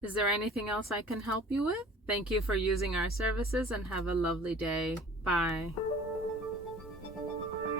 Is there anything else I can help you with? Thank you for using our services and have a lovely day. Bye.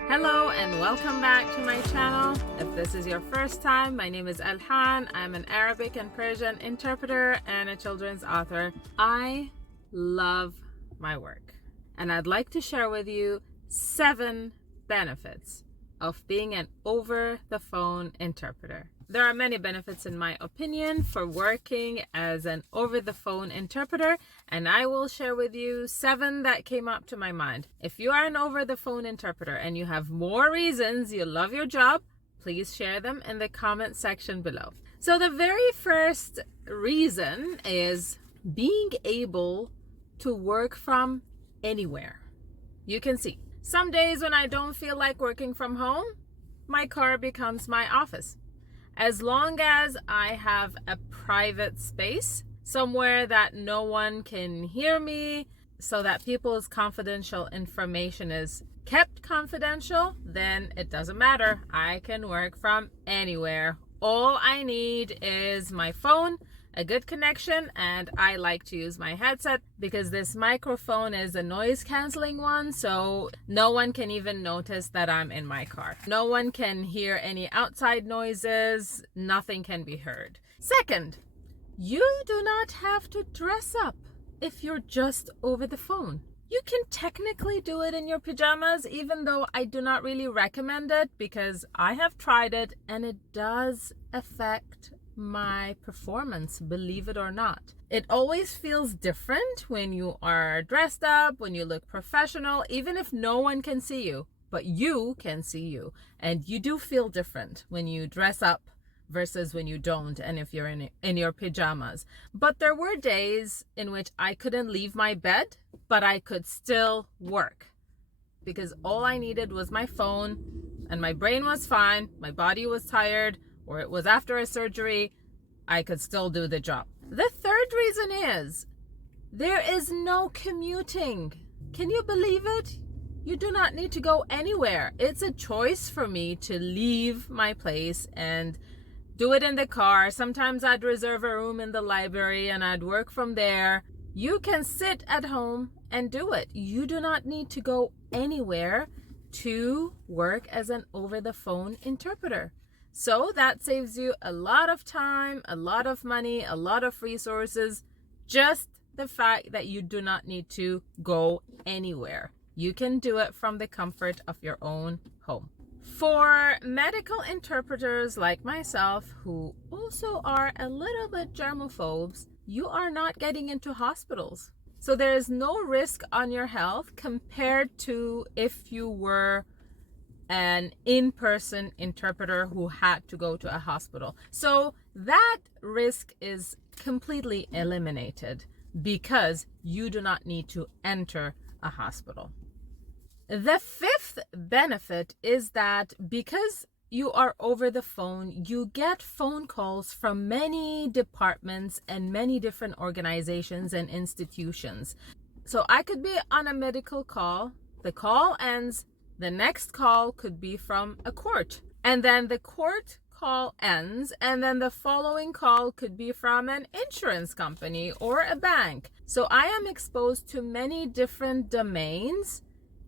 Hello and welcome back to my channel. If this is your first time, my name is Elhan. I'm an Arabic and Persian interpreter and a children's author. I love my work, and I'd like to share with you 7 benefits of being an over-the-phone interpreter. There are many benefits, in my opinion, for working as an over-the-phone interpreter, and I will share with you 7 that came up to my mind. If you are an over-the-phone interpreter and you have more reasons you love your job, please share them in the comment section below. So the very first reason is being able to work from anywhere. You can see, some days when I don't feel like working from home, my car becomes my office. As long as I have a private space, somewhere that no one can hear me, so that people's confidential information is kept confidential, then it doesn't matter. I can work from anywhere. All I need is my phone, a good connection, and I like to use my headset because this microphone is a noise canceling one, so no one can even notice that I'm in my car. No one can hear any outside noises. Nothing can be heard. Second, you do not have to dress up if you're just over the phone. You can technically do it in your pajamas, even though I do not really recommend it because I have tried it and it does affect my performance, believe it or not. It always feels different when you are dressed up, when you look professional, even if no one can see you, but you can see you. And you do feel different when you dress up versus when you don't, and if you're in your pajamas. But there were days in which I couldn't leave my bed, but I could still work because all I needed was my phone and my brain was fine, my body was tired, or it was after a surgery, I could still do the job. The third reason is there is no commuting. Can you believe it? You do not need to go anywhere. It's a choice for me to leave my place and do it in the car. Sometimes I'd reserve a room in the library and I'd work from there. You can sit at home and do it. You do not need to go anywhere to work as an over-the-phone interpreter. So that saves you a lot of time, a lot of money, a lot of resources. Just the fact that you do not need to go anywhere. You can do it from the comfort of your own home. For medical interpreters like myself, who also are a little bit germaphobes, you are not getting into hospitals. So there is no risk on your health compared to if you were an in-person interpreter who had to go to a hospital. So that risk is completely eliminated because you do not need to enter a hospital. The fifth benefit is that because you are over the phone, you get phone calls from many departments and many different organizations and institutions. So I could be on a medical call, the call ends, the next call could be from a court, and then the court call ends, and then the following call could be from an insurance company or a bank. So I am exposed to many different domains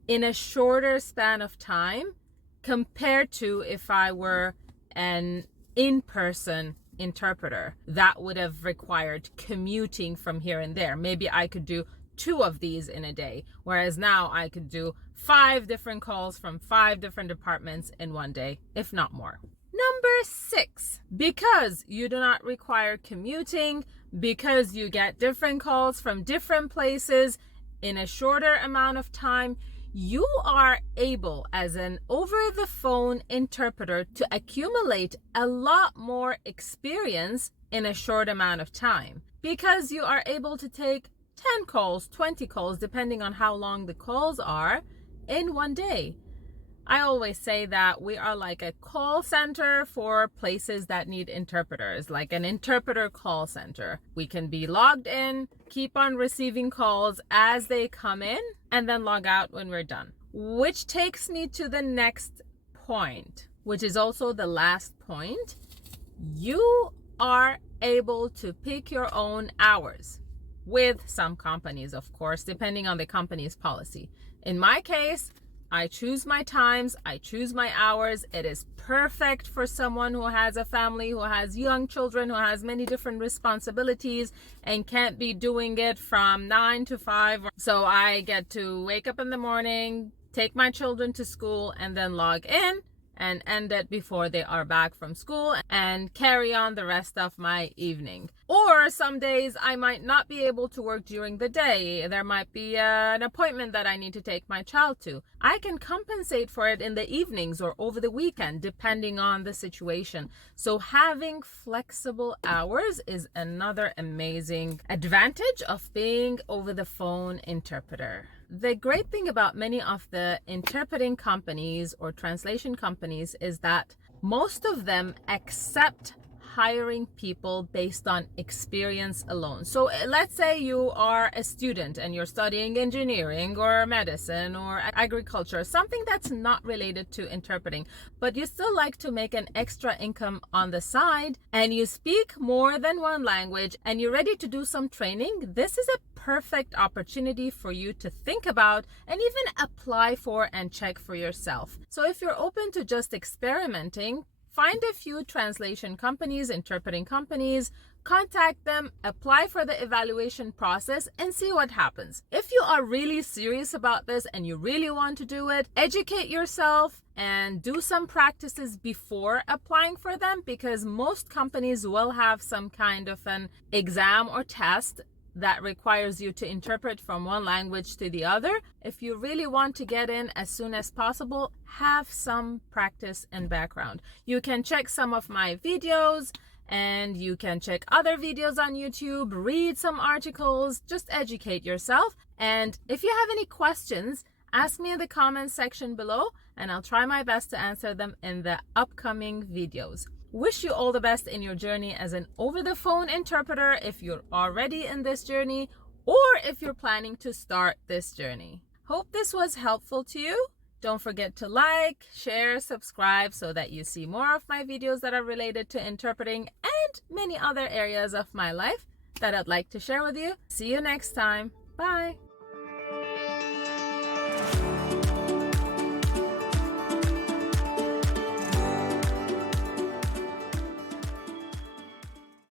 in a shorter span of time compared to if I were an in-person interpreter. That would have required commuting from here and there. Maybe I could do 2 of these in a day, whereas now I could do 5 different calls from 5 different departments in one day, if not more. Number 6, because you do not require commuting, because you get different calls from different places in a shorter amount of time, you are able as an over-the-phone interpreter to accumulate a lot more experience in a short amount of time, because you are able to take 10 calls, 20 calls, depending on how long the calls are, in one day. I always say that we are like a call center for places that need interpreters, like an interpreter call center. We can be logged in, keep on receiving calls as they come in, and then log out when we're done. Which takes me to the next point, which is also the last point. You are able to pick your own hours, with some companies, of course, depending on the company's policy. In my case, I choose my times, I choose my hours. It is perfect for someone who has a family, who has young children, who has many different responsibilities and can't be doing it from 9 to 5. So I get to wake up in the morning, take my children to school, and then log in and end it before they are back from school and carry on the rest of my evening. Or some days I might not be able to work during the day. There might be an appointment that I need to take my child to. I can compensate for it in the evenings or over the weekend, depending on the situation. So having flexible hours is another amazing advantage of being over the phone interpreter. The great thing about many of the interpreting companies or translation companies is that most of them accept hiring people based on experience alone. So let's say you are a student and you're studying engineering or medicine or agriculture, something that's not related to interpreting, but you still like to make an extra income on the side and you speak more than one language and you're ready to do some training. This is a perfect opportunity for you to think about and even apply for and check for yourself. So if you're open to just experimenting, find a few translation companies, interpreting companies, contact them, apply for the evaluation process, and see what happens. If you are really serious about this and you really want to do it, educate yourself and do some practices before applying for them, because most companies will have some kind of an exam or test that requires you to interpret from one language to the other. If you really want to get in as soon as possible, have some practice and background. You can check some of my videos and you can check other videos on YouTube, read some articles, just educate yourself. And if you have any questions, ask me in the comments section below and I'll try my best to answer them in the upcoming videos. Wish you all the best in your journey as an over-the-phone interpreter if you're already in this journey or if you're planning to start this journey. Hope this was helpful to you. Don't forget to like, share, subscribe so that you see more of my videos that are related to interpreting and many other areas of my life that I'd like to share with you. See you next time. Bye.